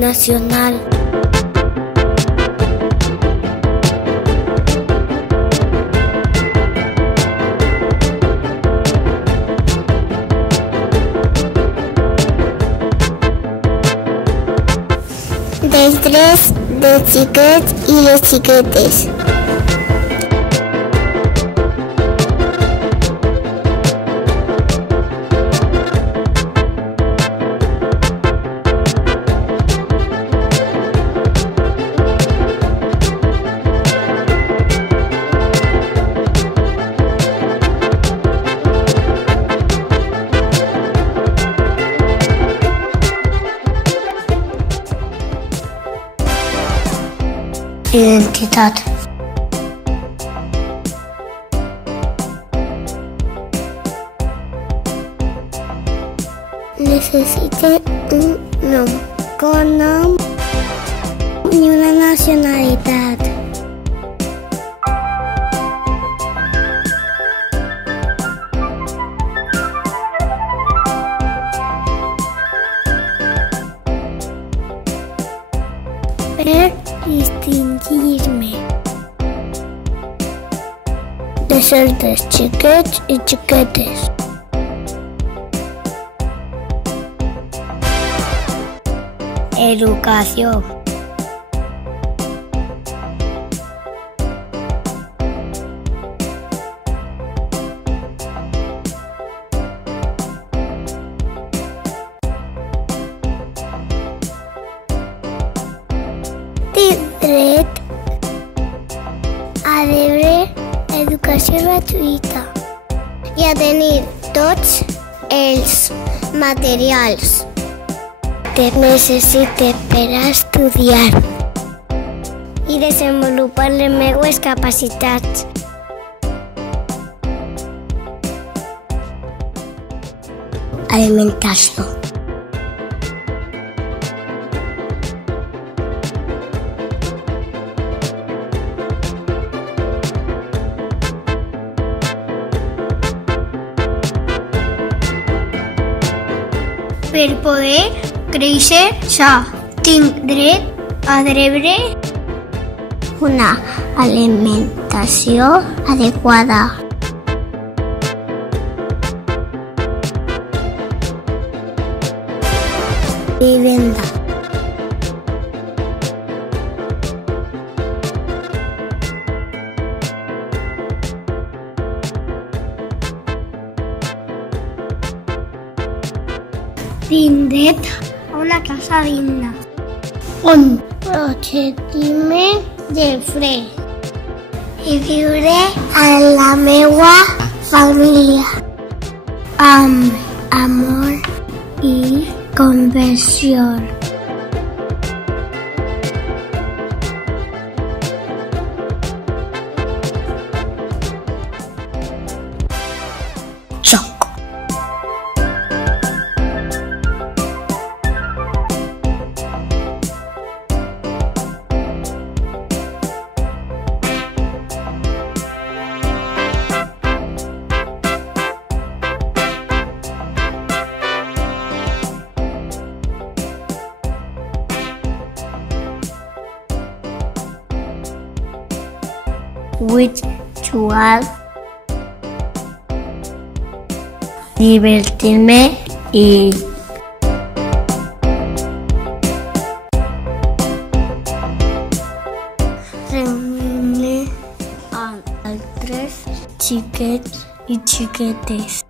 nacional. Dels drets dels xiquets i les xiquetes. Identitat. Necessiten un nom, cognom i una nacionalitat. Per distingir-me dels altres xiquets i xiquetes. Educació. Tinc dret a rebre educació gratuïta i a tenir tots els materials que necessite per a estudiar i desenvolupar les meves capacitats. Alimentació. Per poder créixer sa, tinc dret a rebre una alimentació adequada. Vivenda. tinc dret a una casa digna, on protegir-me del fred i viure amb la meva família amb amor i conversió. Vull jugar, divertir-me i reunir-me amb altres xiquets i xiquetes.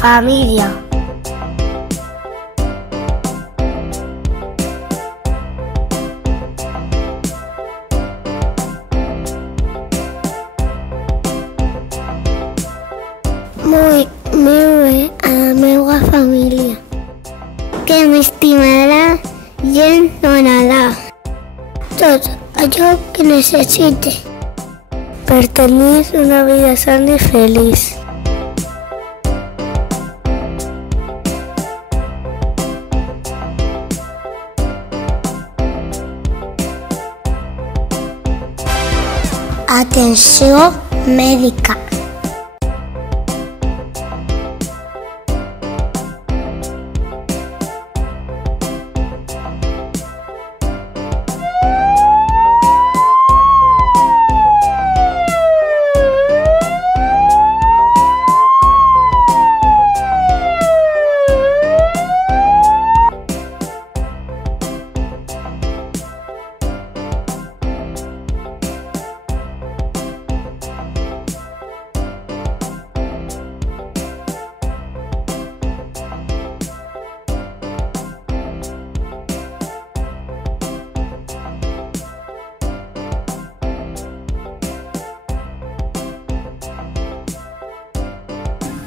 Família. A la meva família, que m'estimarà i em donarà tot allò que necessite per tenir una vida sana i feliç. atenció mèdica.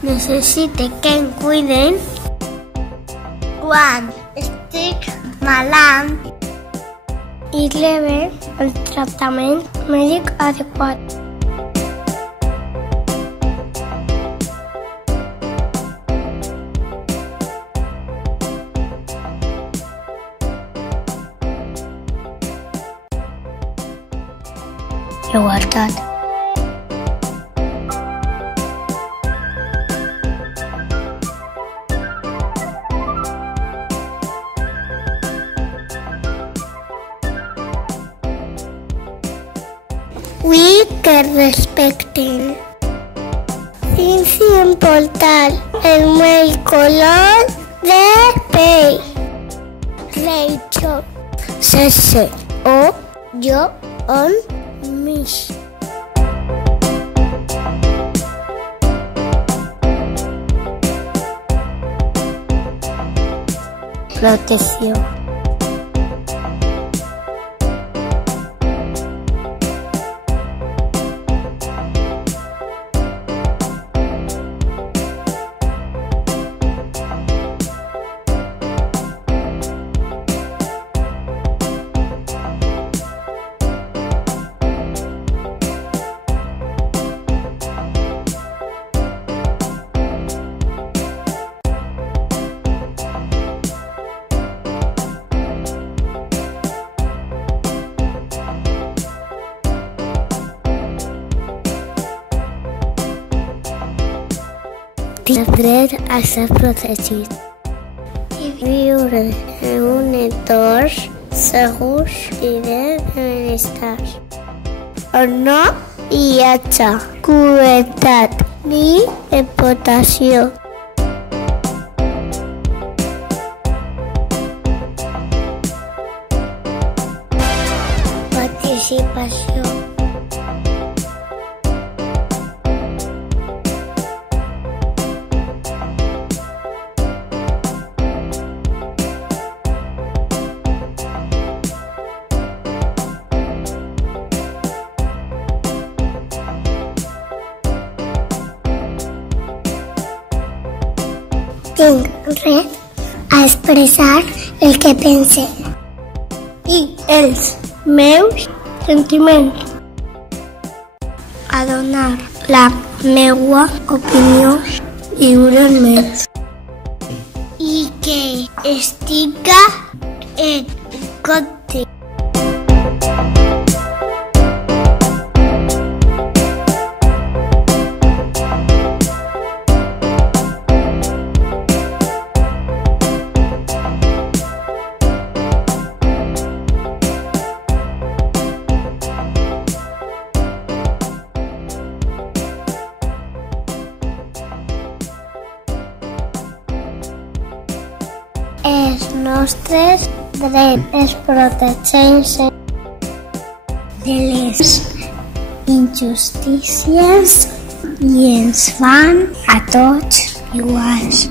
Necessite que em cuiden quan estic malalt i rebre el tractament mèdic adequat. Igualtat. Vull que respectin fins important el meu color de pell. Rachel, CC, o jo, on, mich. Protecció. Tinc dret a ser protegit i viure en un entorn segur i de benestar, on no hi hagi crueltat ni explotació. Participació. Tinc dret a expressar el que pense i els meus sentiments, a donar la meua opinió lliurement i que estiga en compte. Els nostres drets es protegeixen de les injustícies i ens fan a tots iguals.